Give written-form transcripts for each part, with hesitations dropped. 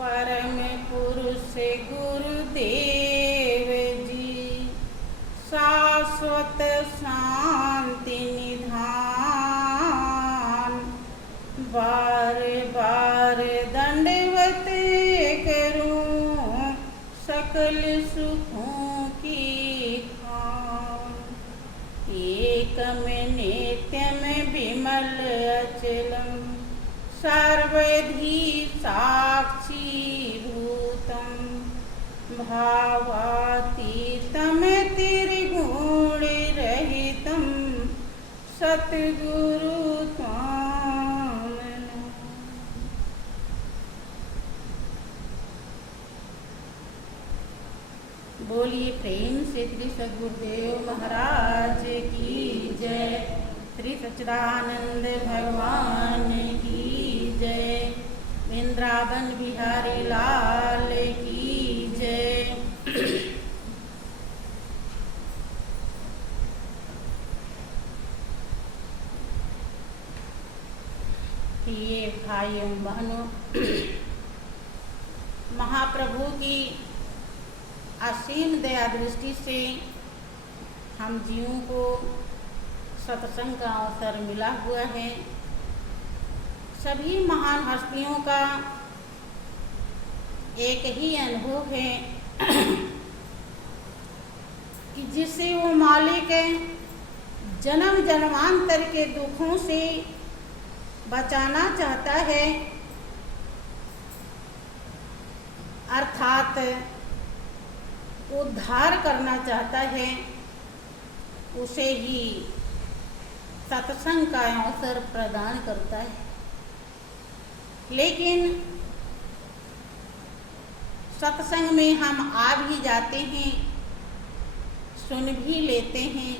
परम पुरुष गुरुदेव जी शाश्वत शांति निधान बार बार दंडवत करूं सकल सुखों की खान एकम नित्यम विमल अचलम सर्वधि साक्षी भूतम भावातीतम त्रिगुण रहितम सतगुरु त्वां नमामि। बोलिए प्रेम से श्री सद्गुरुदेव महाराज की जय, श्री सच्चिदानंद भगवान की जय, वृंदावन बिहारी लाल की जय। प्रिय भाइयों बहनों, महाप्रभु की असीम दया दृष्टि से हम जीवों को सत्संग का अवसर मिला हुआ है। सभी महान हस्तियों का एक ही अनुभव है कि जिसे वो मालिक जन्म जन्मांतर के दुखों से बचाना चाहता है, अर्थात उद्धार करना चाहता है, उसे ही सत्संग का अवसर प्रदान करता है। लेकिन सत्संग में हम आ भी जाते हैं, सुन भी लेते हैं,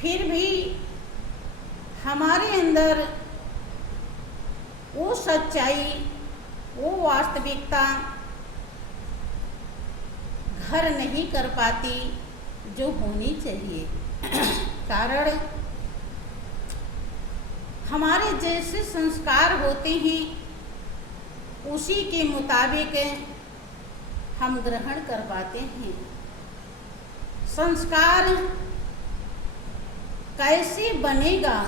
फिर भी हमारे अंदर वो सच्चाई, वो वास्तविकता घर नहीं कर पाती जो होनी चाहिए। कारण हमारे जैसे संस्कार होते हैं उसी के मुताबिक हम ग्रहण कर पाते हैं। संस्कार कैसे बनेगा,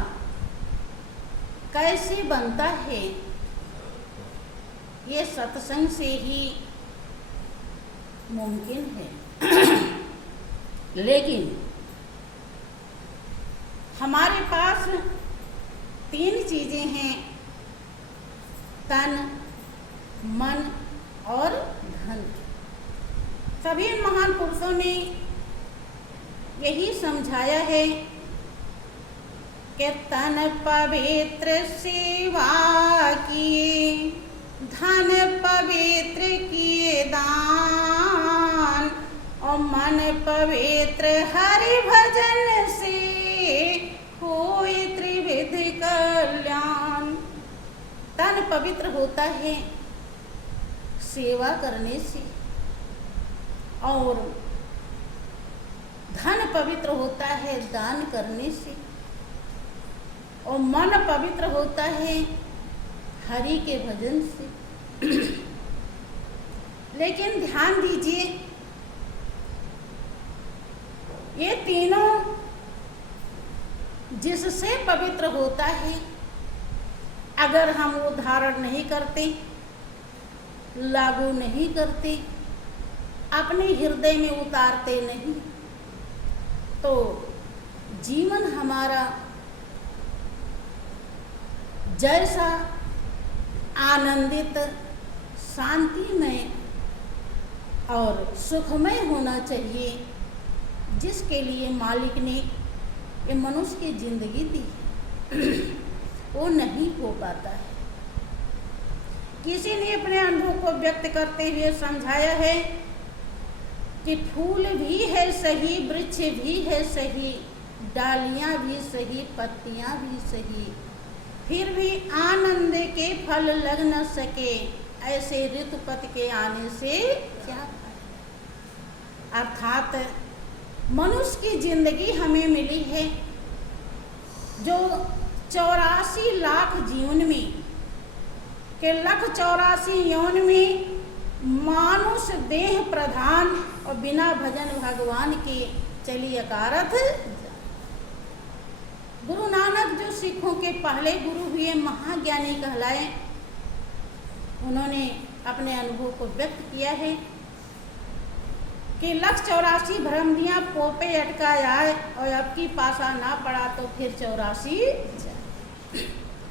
कैसे बनता है, ये सत्संग से ही मुमकिन है। लेकिन हमारे पास 3 चीजें हैं, तन, मन और धन। सभी महान पुरुषों ने यही समझाया है कि तन पवित्र सेवा किए, धन पवित्र किए दान, और मन पवित्र हरि भजन से होए त्रिविध कल्याण। तन पवित्र होता है सेवा करने से, और धन पवित्र होता है दान करने से, और मन पवित्र होता है हरि के भजन से। लेकिन ध्यान दीजिए, ये तीनों जिससे पवित्र होता है, अगर हम वो धारण नहीं करते, लागू नहीं करते, अपने हृदय में उतारते नहीं, तो जीवन हमारा जैसा आनंदित, शांतिमय और सुखमय होना चाहिए, जिसके लिए मालिक ने ये मनुष्य की जिंदगी दी, वो नहीं हो पाता है। किसी ने अपने अनुभव को व्यक्त करते हुए समझाया है कि फूल भी है सही, वृक्ष भी है सही, डालियां भी सही, पत्तियां भी सही, फिर भी आनंद के फल लग न सके, ऐसे ऋतुपत के आने से क्या फायदा। अर्थात मनुष्य की जिंदगी हमें मिली है जो 84 लाख जीवन में कि 184 यौन में मानुष देह प्रधान और बिना भजन भगवान के चली अकारथ। गुरु नानक जो सिखों के पहले गुरु हुए, महाज्ञानी कहलाए, उन्होंने अपने अनुभव को व्यक्त किया है कि 184 भ्रमदियाँ पोपे अटका आए और अब की पासा ना पड़ा तो फिर 84 जाए।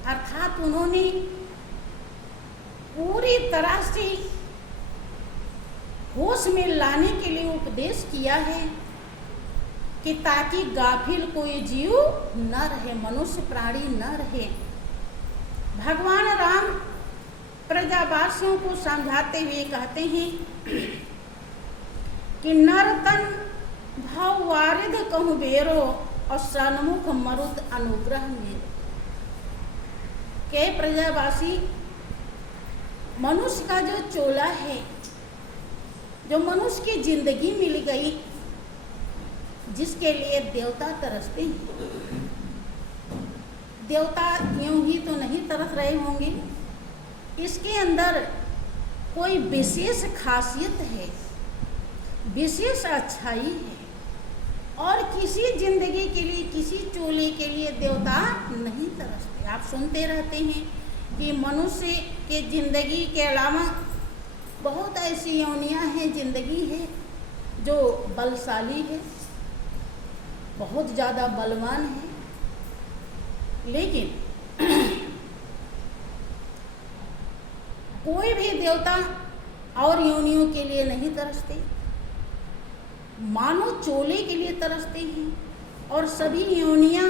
अर्थात उन्होंने पूरी तरह से होश में लाने के लिए उपदेश किया है कि ताकि गाफिल कोई जीव न रहे, मनुष्य प्राणी न रहे। भगवान राम प्रजावासियों को समझाते हुए कहते हैं कि नरतन भाव वारिद कहूँ बेरो और सन्मुख मरुत अनुग्रह मेरो। के प्रजावासी, मनुष्य का जो चोला है, जो मनुष्य की जिंदगी मिल गई, जिसके लिए देवता तरसते हैं, देवता यूं ही तो नहीं तरस रहे होंगे, इसके अंदर कोई विशेष खासियत है, विशेष अच्छाई है। और किसी जिंदगी के लिए, किसी चोले के लिए देवता नहीं तरसते। आप सुनते रहते हैं कि मनुष्य के जिंदगी के अलावा बहुत ऐसी योनियां हैं, जिंदगी है जो बलशाली है, बहुत ज़्यादा बलवान है, लेकिन कोई भी देवता और योनियों के लिए नहीं तरसते, मानो चोले के लिए तरसते हैं। और सभी योनियां,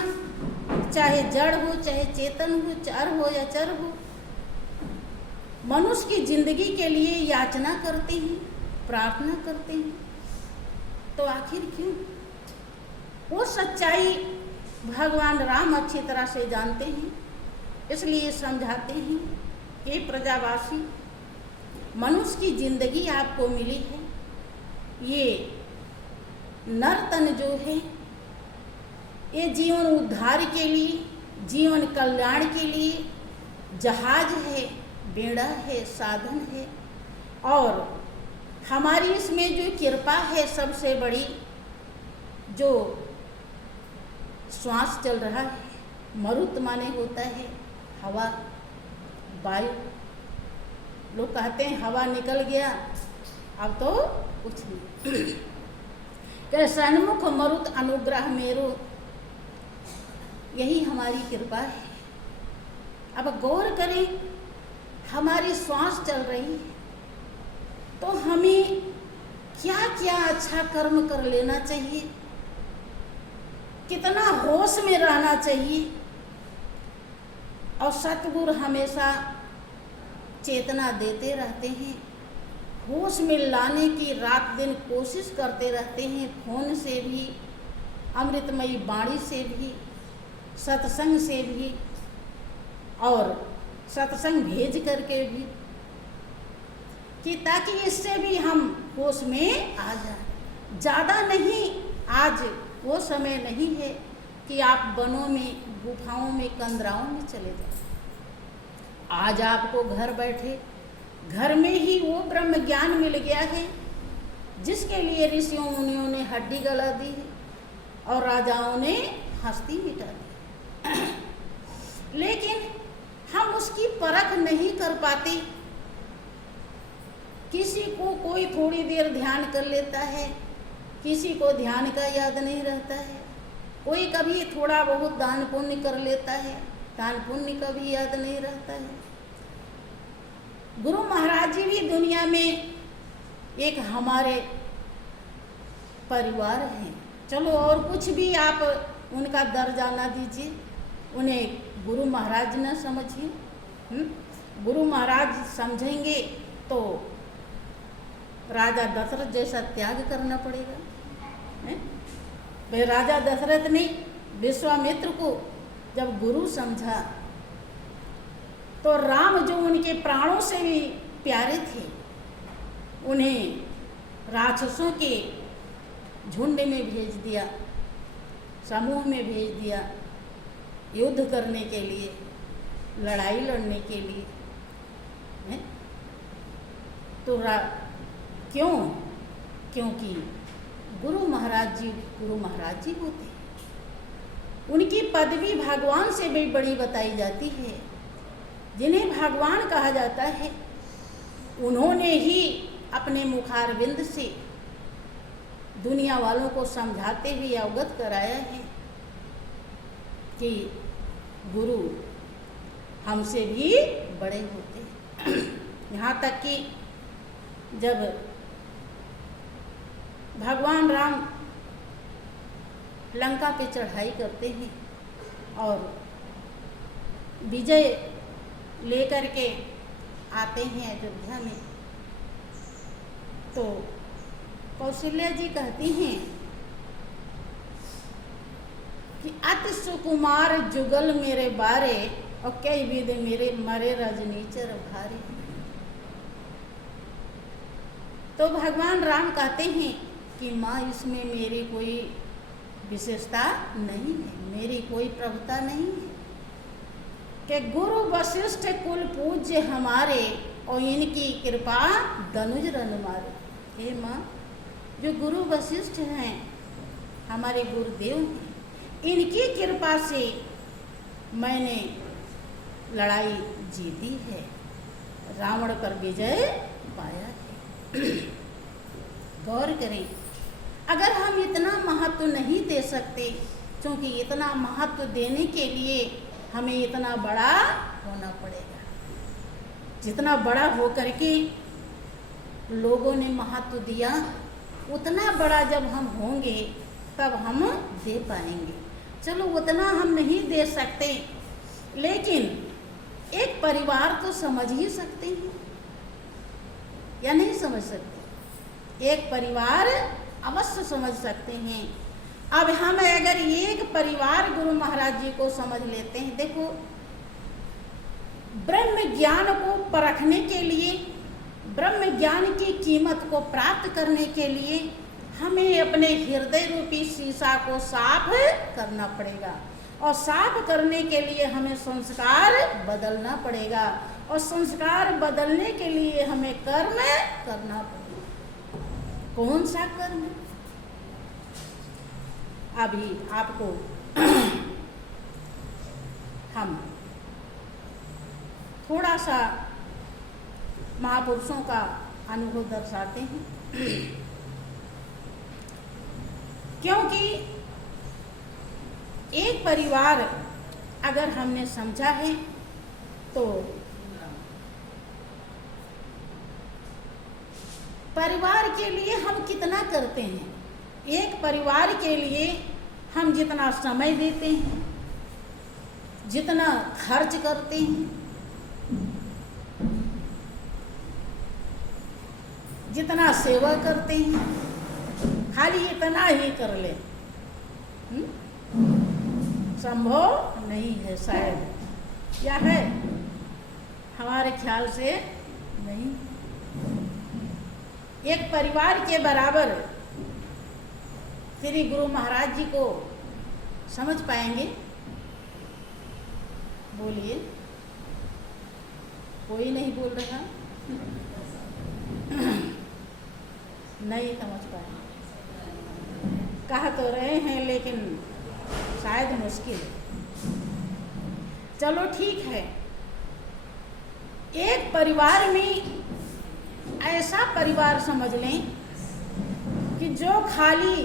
चाहे जड़ हो, चाहे चेतन हो, चर हो या चर हो, मनुष्य की जिंदगी के लिए याचना करते हैं, प्रार्थना करते हैं। तो आखिर क्यों? वो सच्चाई भगवान राम अच्छी तरह से जानते हैं, इसलिए समझाते हैं कि प्रजावासी, मनुष्य की जिंदगी आपको मिली है, ये नरतन जो है, ये जीवन उद्धार के लिए, जीवन कल्याण के लिए जहाज है, बेड़ा है, साधन है। और हमारी इसमें जो कृपा है सबसे बड़ी, जो श्वास चल रहा है, मरुत माने होता है हवा, वायु। लोग कहते हैं हवा निकल गया, अब तो कुछ नहीं। कि सन्मुख मरुत अनुग्रह मेरो, यही हमारी कृपा है। अब गौर करें, हमारी श्वास चल रही है तो हमें क्या क्या अच्छा कर्म कर लेना चाहिए, कितना होश में रहना चाहिए। और सतगुरु हमेशा चेतना देते रहते हैं, होश में लाने की रात दिन कोशिश करते रहते हैं, फोन से भी, अमृतमयी वाणी से भी, सत्संग से भी, और सत्संग भेज करके भी, कि ताकि इससे भी हम होश में आ जाए। ज़्यादा नहीं, आज वो समय नहीं है कि आप वनों में, गुफाओं में, कंदराओं में चले जाएं। आज आपको घर बैठे, घर में ही वो ब्रह्म ज्ञान मिल गया है, जिसके लिए ऋषियों मुनियों ने हड्डी गला दी है और राजाओं ने हस्ती मिटा दी। लेकिन हम उसकी परख नहीं कर पाते। किसी को कोई थोड़ी देर ध्यान कर लेता है, किसी को ध्यान का याद नहीं रहता है, कोई कभी थोड़ा बहुत दान पुण्य कर लेता है, दान पुण्य का भी याद नहीं रहता है। गुरु महाराज जी भी दुनिया में एक हमारे परिवार हैं। चलो और कुछ भी आप उनका दर्जा ना दीजिए, उन्हें गुरु महाराज न समझिए। गुरु महाराज समझेंगे तो राजा दशरथ जैसा त्याग करना पड़ेगा। भाई राजा दशरथ ने विश्वामित्र को जब गुरु समझा तो राम जो उनके प्राणों से भी प्यारे थे, उन्हें राक्षसों के झुंड में भेज दिया, समूह में भेज दिया, युद्ध करने के लिए, लड़ाई लड़ने के लिए। हैं? तो क्यों? क्योंकि गुरु महाराज जी होते हैं। उनकी पदवी भगवान से भी बड़ी बताई जाती है। जिन्हें भगवान कहा जाता है, उन्होंने ही अपने मुखारविंद से दुनिया वालों को समझाते हुए अवगत कराया है कि गुरु हमसे भी बड़े होते हैं। यहाँ तक कि जब भगवान राम लंका पे चढ़ाई करते हैं और विजय लेकर के आते हैं अयोध्या में, तो कौशल्या जी कहती हैं कि अति सुकुमार जुगल मेरे बारे और कई विद मेरे मरे रजनीचर भारे। तो भगवान राम कहते हैं कि माँ, इसमें मेरी कोई विशेषता नहीं है, मेरी कोई प्रभुता नहीं है कि गुरु वशिष्ठ कुल पूज्य हमारे और इनकी कृपा धनुज रन मारे। हे माँ, जो गुरु वशिष्ठ हैं, हमारे गुरुदेव हैं, इनकी कृपा से मैंने लड़ाई जीती है, रावण पर विजय पाया है। गौर करें, अगर हम इतना महत्व नहीं दे सकते, क्योंकि इतना महत्व देने के लिए हमें इतना बड़ा होना पड़ेगा। जितना बड़ा हो करके लोगों ने महत्व दिया, उतना बड़ा जब हम होंगे तब हम दे पाएंगे। चलो, उतना हम नहीं दे सकते, लेकिन एक परिवार तो समझ ही सकते हैं या नहीं समझ सकते? एक परिवार अवश्य समझ सकते हैं। अब हम अगर एक परिवार गुरु महाराज जी को समझ लेते हैं, देखो, ब्रह्म ज्ञान को परखने के लिए, ब्रह्म ज्ञान की कीमत को प्राप्त करने के लिए हमें अपने हृदय रूपी शीशा को साफ करना पड़ेगा, और साफ करने के लिए हमें संस्कार बदलना पड़ेगा, और संस्कार बदलने के लिए हमें कर्म करना पड़ेगा। कौन सा कर्म? अभी आपको हम थोड़ा सा महापुरुषों का अनुभव दर्शाते हैं, क्योंकि एक परिवार अगर हमने समझा है तो परिवार के लिए हम कितना करते हैं। एक परिवार के लिए हम जितना समय देते हैं, जितना खर्च करते हैं, जितना सेवा करते हैं, खाली इतना ही कर ले, संभव नहीं है शायद, या है? हमारे ख्याल से नहीं। एक परिवार के बराबर श्री गुरु महाराज जी को समझ पाएंगे? बोलिए, कोई नहीं बोल रहा। नहीं समझ पाए, कह तो रहे हैं लेकिन शायद मुश्किल। चलो ठीक है, एक परिवार में ऐसा परिवार समझ लें कि जो खाली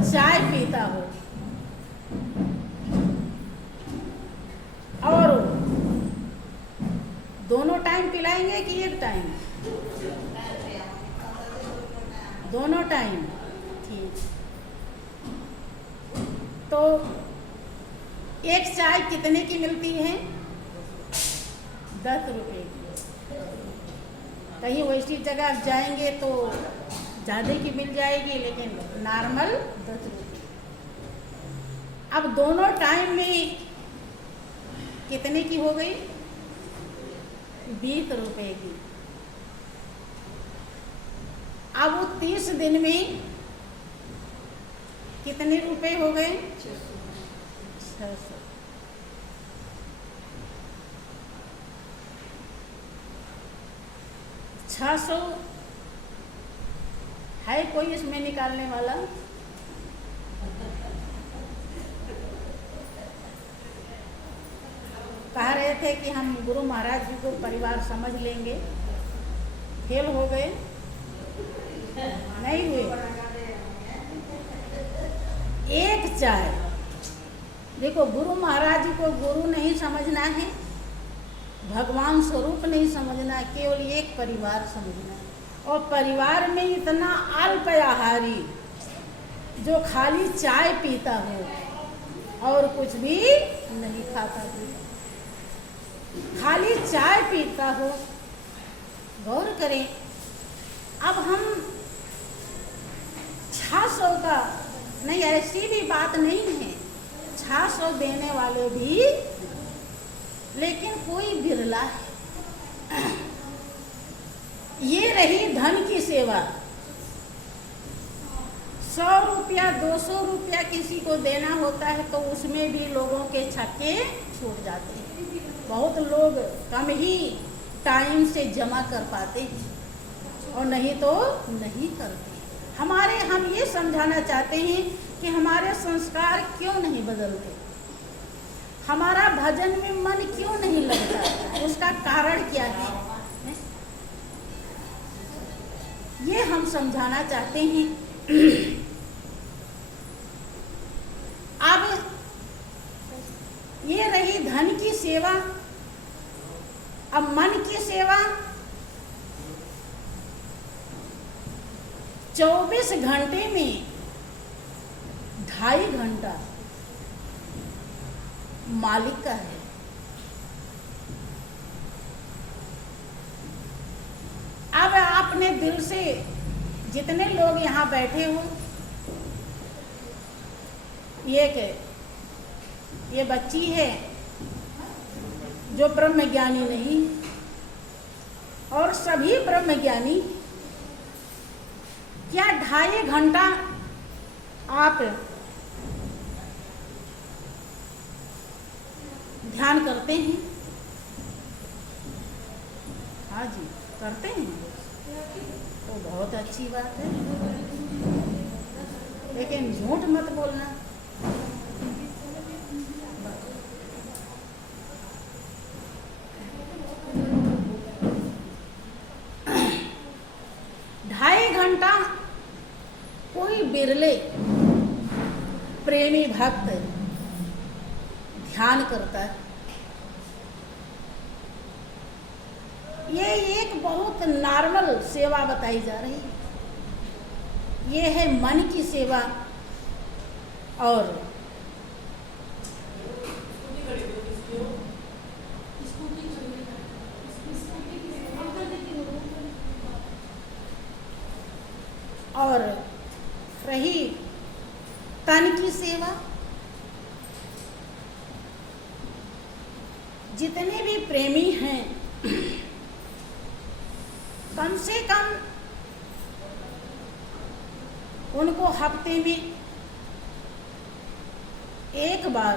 चाय पीता हो और दोनों टाइम पिलाएंगे कि एक टाइम? दोनों टाइम, ठीक। तो एक चाय कितने की मिलती है? 10 रुपये की। कहीं वैसी जगह आप जाएंगे तो ज़्यादा की मिल जाएगी, लेकिन नॉर्मल 10 रुपये। अब दोनों टाइम में कितने की हो गई? 20 रुपये की। अब वो 30 दिन में कितने रुपए हो गए? 600। 600 है कोई इसमें निकालने वाला? कह रहे थे कि हम गुरु महाराज जी को परिवार समझ लेंगे, फेल हो गए, नहीं हुए। एक चाय, देखो गुरु महाराज जी को गुरु नहीं समझना है, भगवान स्वरूप नहीं समझना है, केवल एक परिवार समझना है। और परिवार में इतना अल्प आहारी जो खाली चाय पीता हो और कुछ भी नहीं खाता हो, खाली चाय पीता हो। गौर करें, अब हम 600 का नहीं, ऐसी भी बात नहीं है, 600 देने वाले भी, लेकिन कोई बिरला है। ये रही धन की सेवा। 100 रुपया 200 रुपया किसी को देना होता है तो उसमें भी लोगों के छक्के छूट जाते हैं। बहुत लोग कम ही टाइम से जमा कर पाते हैं और नहीं तो नहीं करते। हम ये समझाना चाहते हैं कि हमारे संस्कार क्यों नहीं बदलते, हमारा भजन में मन क्यों नहीं लगता, उसका कारण क्या है, ये हम समझाना चाहते हैं। अब ये रही धन की सेवा। अब मन की सेवा 24 घंटे में 2.5 घंटा मालिक का है। अब आपने दिल से, जितने लोग यहाँ बैठे हो, ये बच्ची है जो ब्रह्मज्ञानी नहीं, और सभी ब्रह्मज्ञानी, क्या 2.5 घंटा आप ध्यान करते हैं? हाँ जी, करते हैं, तो बहुत अच्छी बात है, लेकिन झूठ मत बोलना। कोई बिरले प्रेमी भक्त ध्यान करता है। ये एक बहुत नॉर्मल सेवा बताई जा रही है। ये है मन की सेवा। और रही तन की सेवा। जितने भी प्रेमी हैं, कम से कम उनको हफ्ते में एक बार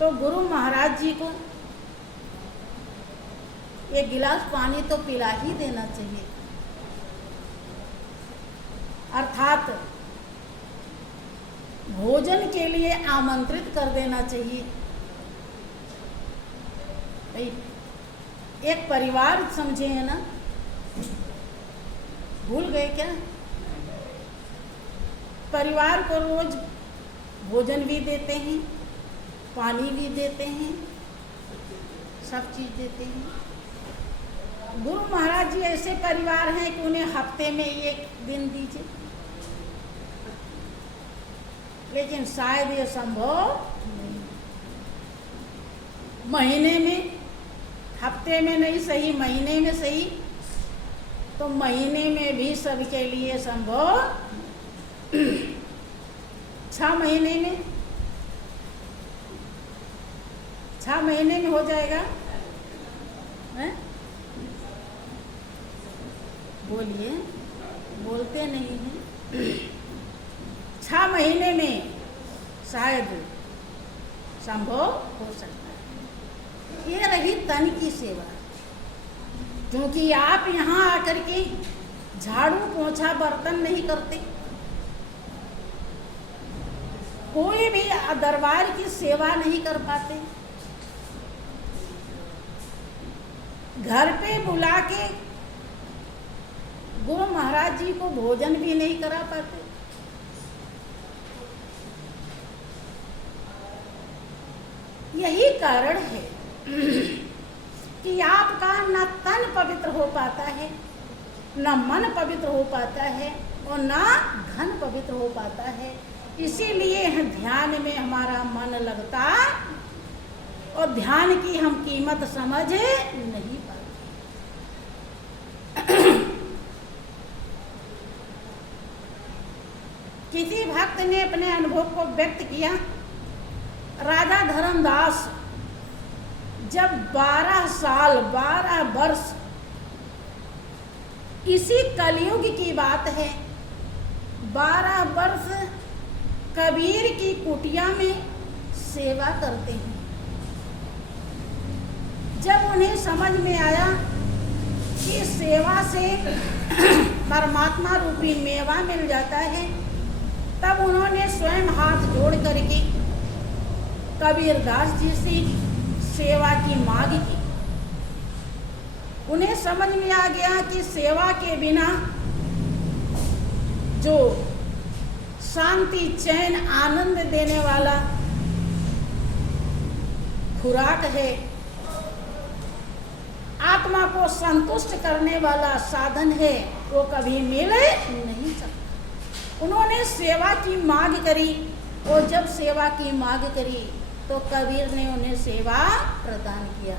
तो गुरु महाराज जी को एक गिलास पानी तो पिला ही देना चाहिए, अर्थात भोजन के लिए आमंत्रित कर देना चाहिए। भाई एक परिवार समझे है ना, भूल गए क्या? परिवार को रोज भोजन भी देते हैं, पानी भी देते हैं, सब चीज देते हैं। गुरु महाराज जी ऐसे परिवार हैं कि उन्हें हफ्ते में एक दिन दीजिए, लेकिन शायद ये संभव नहीं। महीने में, हफ्ते में नहीं सही, महीने में सही, तो महीने में भी सबके लिए संभव 6 महीने में, 6 महीने में हो जाएगा है? बोलिए, बोलते नहीं हैं। 6 महीने में शायद संभव हो सकता है। ये रही तन की सेवा। क्योंकि आप यहाँ आकर के झाड़ू पोंछा बर्तन नहीं करते, कोई भी दरबार की सेवा नहीं कर पाते, घर पे बुला के गुरु महाराज जी को भोजन भी नहीं करा पाते। यही कारण है कि आपका न तन पवित्र हो पाता है, न मन पवित्र हो पाता है और न धन पवित्र हो पाता है। इसीलिए ध्यान में हमारा मन लगता और ध्यान की हम कीमत समझ नहीं पाते। किसी भक्त ने अपने अनुभव को व्यक्त किया। राजा धर्मदास जब 12 वर्ष, इसी कलयुग की बात है, 12 वर्ष कबीर की कुटिया में सेवा करते हैं। जब उन्हें समझ में आया कि सेवा से परमात्मा रूपी मेवा मिल जाता है, तब उन्होंने स्वयं हाथ जोड़ करके कबीरदास जी से सेवा की मांग की। उन्हें समझ में आ गया कि सेवा के बिना जो शांति, चैन, आनंद देने वाला खुराक है, आत्मा को संतुष्ट करने वाला साधन है, वो कभी मिल नहीं सकता। उन्होंने सेवा की मांग करी और जब सेवा की मांग करी तो कबीर ने उन्हें सेवा प्रदान किया।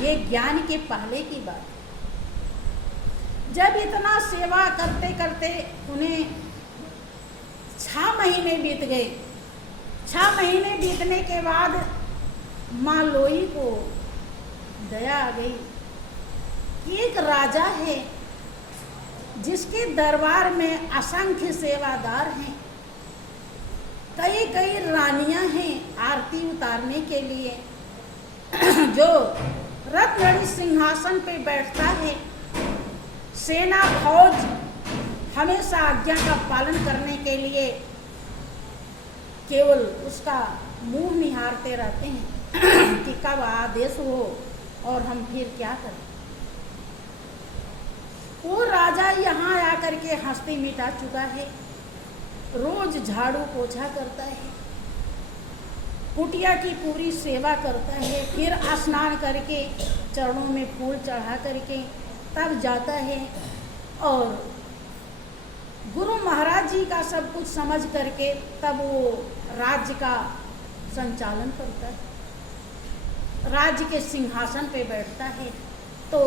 ये ज्ञान के पहले की बात। जब इतना सेवा करते करते उन्हें 6 महीने बीत गए। 6 महीने बीतने के बाद माँ लोई को दया आ गई कि एक राजा है जिसके दरबार में असंख्य सेवादार हैं, कई कई रानियां हैं आरती उतारने के लिए, जो रत्नमणि सिंहासन पे बैठता है, सेना फौज हमेशा आज्ञा का पालन करने के लिए केवल उसका मुंह निहारते रहते हैं कि कब आदेश हो और हम फिर क्या करें। वो राजा यहाँ आकर के हस्ती मिटा चुका है, रोज झाड़ू पोछा करता है, कुटिया की पूरी सेवा करता है, फिर स्नान करके चरणों में फूल चढ़ा करके तब जाता है और गुरु महाराज जी का सब कुछ समझ करके तब वो राज्य का संचालन करता है, राज्य के सिंहासन पे बैठता है। तो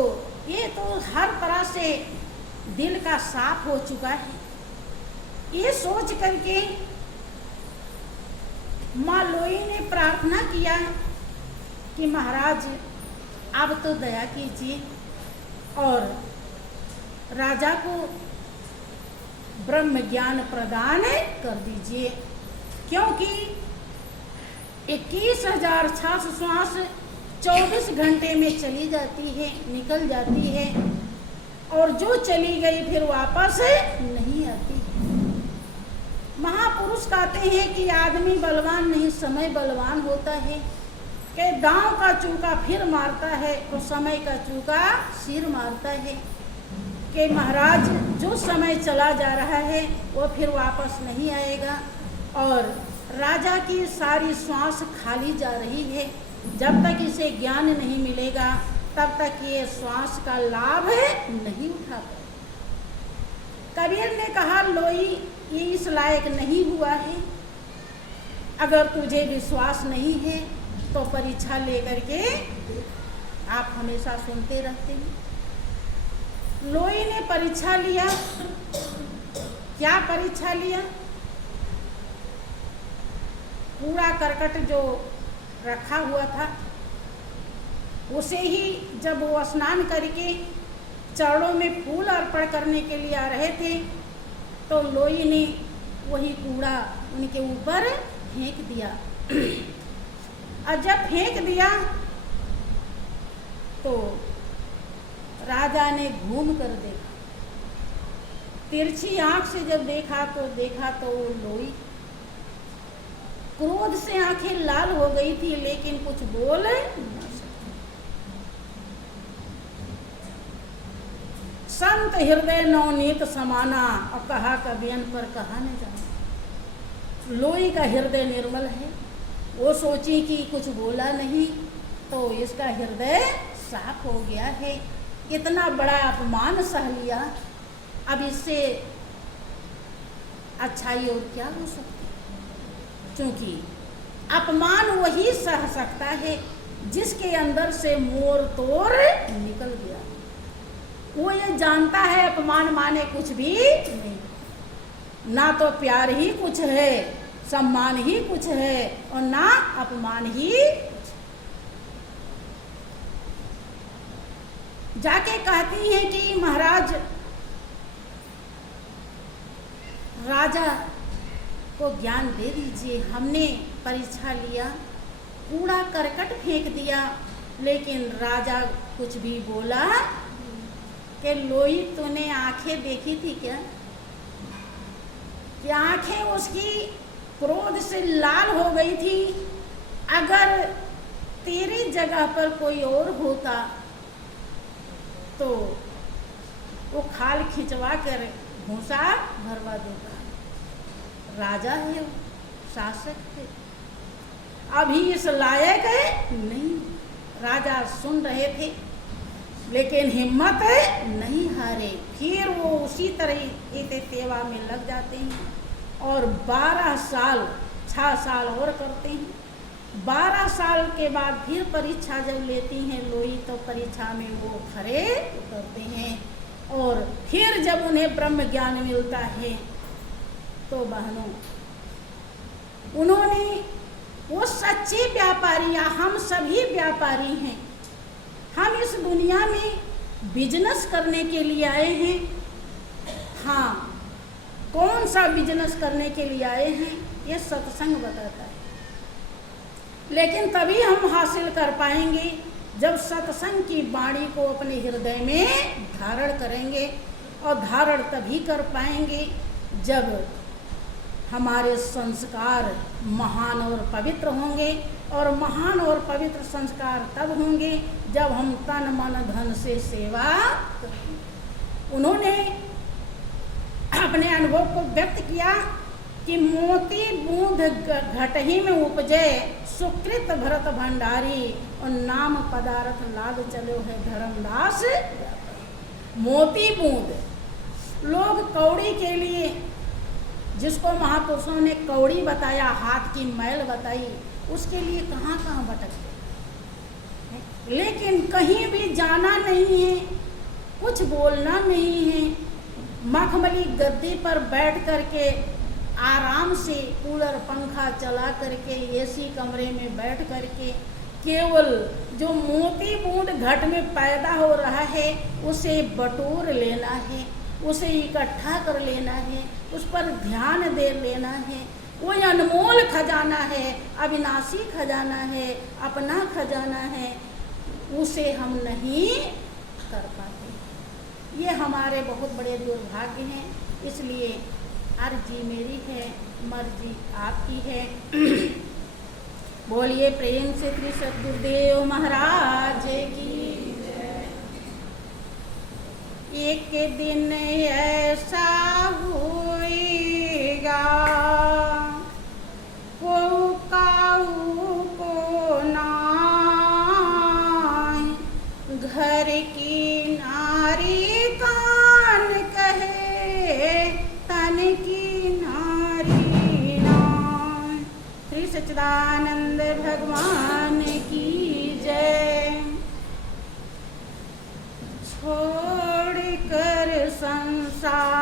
ये तो हर तरह से दिल का साफ हो चुका है। ये सोच करके माँ लोई ने प्रार्थना किया कि महाराज अब तो दया कीजिए और राजा को ब्रह्म ज्ञान प्रदान कर दीजिए, क्योंकि 21,000 श्वास 24 घंटे में चली जाती है, निकल जाती है और जो चली गई फिर वापस नहीं आती। महापुरुष कहते हैं कि आदमी बलवान नहीं, समय बलवान होता है, कि दांव का चूका फिर मारता है तो समय का चूका सिर मारता है, कि महाराज जो समय चला जा रहा है वो फिर वापस नहीं आएगा और राजा की सारी श्वास खाली जा रही है। जब तक इसे ज्ञान नहीं मिलेगा तब तक ये श्वास का लाभ नहीं उठा पाए। कबीर ने कहा लोई ये इस लायक नहीं हुआ है, अगर तुझे विश्वास नहीं है तो परीक्षा लेकर के आप हमेशा सुनते रहते हैं। लोई ने परीक्षा लिया। क्या परीक्षा लिया? पूरा करकट जो रखा हुआ था उसे ही जब वो स्नान करके चरणों में फूल अर्पण करने के लिए आ रहे थे तो लोई ने वही कूड़ा उनके ऊपर फेंक दिया। और जब फेंक दिया तो राजा ने घूम कर देखा, तिरछी आंख से जब देखा तो वो लोई क्रोध से आंखें लाल हो गई थी, लेकिन कुछ बोल न सकती। संत हृदय नवनीत समाना, और कहा कबियन पर कहा न जाना। लोई का हृदय निर्मल है, वो सोची कि कुछ बोला नहीं तो इसका हृदय साफ हो गया है, इतना बड़ा अपमान सह लिया, अब इससे अच्छाई और क्या हो सकती। क्योंकि अपमान वही सह सकता है जिसके अंदर से मोर तोड़ निकल गया। वो ये जानता है अपमान माने कुछ भी नहीं, ना तो प्यार ही कुछ है, सम्मान ही कुछ है, और ना अपमान ही कुछ। जाके कहती हैं कि महाराज, राजा को ज्ञान दे दीजिए, हमने परीक्षा लिया, कूड़ा करकट फेंक दिया, लेकिन राजा कुछ भी बोला कि लोई तूने आंखें देखी थी क्या, कि आंखें उसकी क्रोध से लाल हो गई थी। अगर तेरी जगह पर कोई और होता तो वो खाल खिंचवा कर भूसा भरवा देता। राजा है, शासक है, अभी इस लायक है नहीं। राजा सुन रहे थे लेकिन हिम्मत नहीं हारे, फिर वो उसी तरह सेवा में लग जाते हैं और 12 साल 6 साल और करते हैं। 12 साल के बाद फिर परीक्षा जब लेती हैं लोई, तो परीक्षा में वो खरे उतरते हैं और फिर जब उन्हें ब्रह्म ज्ञान मिलता है तो बहनों, उन्होंने वो सच्चे व्यापारी, हम सभी व्यापारी हैं, हम इस दुनिया में बिजनेस करने के लिए आए हैं। हाँ, कौन सा बिजनेस करने के लिए आए हैं ये सत्संग बताता है, लेकिन तभी हम हासिल कर पाएंगे जब सत्संग की वाणी को अपने हृदय में धारण करेंगे, और धारण तभी कर पाएंगे जब हमारे संस्कार महान और पवित्र होंगे, और महान और पवित्र संस्कार तब होंगे जब हम तन मन धन से सेवा करेंगे। उन्होंने अपने अनुभव को व्यक्त किया कि मोती बूंद घटही में उपजे, सुकृत भरत भंडारी, और नाम पदार्थ लाद चलो है धर्मदास। मोती बूंद, लोग कौड़ी के लिए, जिसको महापुरुषों ने कौड़ी बताया, हाथ की मैल बताई, उसके लिए कहाँ कहाँ भटकते, लेकिन कहीं भी जाना नहीं है, कुछ बोलना नहीं है, मखमली गद्दी पर बैठ करके आराम से कूलर पंखा चला करके एसी कमरे में बैठ करके केवल जो मोती बूंद घट में पैदा हो रहा है उसे बटोर लेना है, उसे इकट्ठा कर लेना है, उस पर ध्यान दे लेना है। वो अनमोल खजाना है, अविनाशी खजाना है, अपना खजाना है, उसे हम नहीं कर पाते। ये हमारे बहुत बड़े दुर्भाग्य हैं। इसलिए अर्जी मेरी है, मर्जी आपकी है। बोलिए प्रेम से श्री सद्गुरुदेव महाराज की। एक दिन ऐसा होएगा को काऊ को नाई, घर की नारी कान कहे तन की नारी नाई। श्री सच्चिदानंद भगवान की जय। छोड़ कर संसार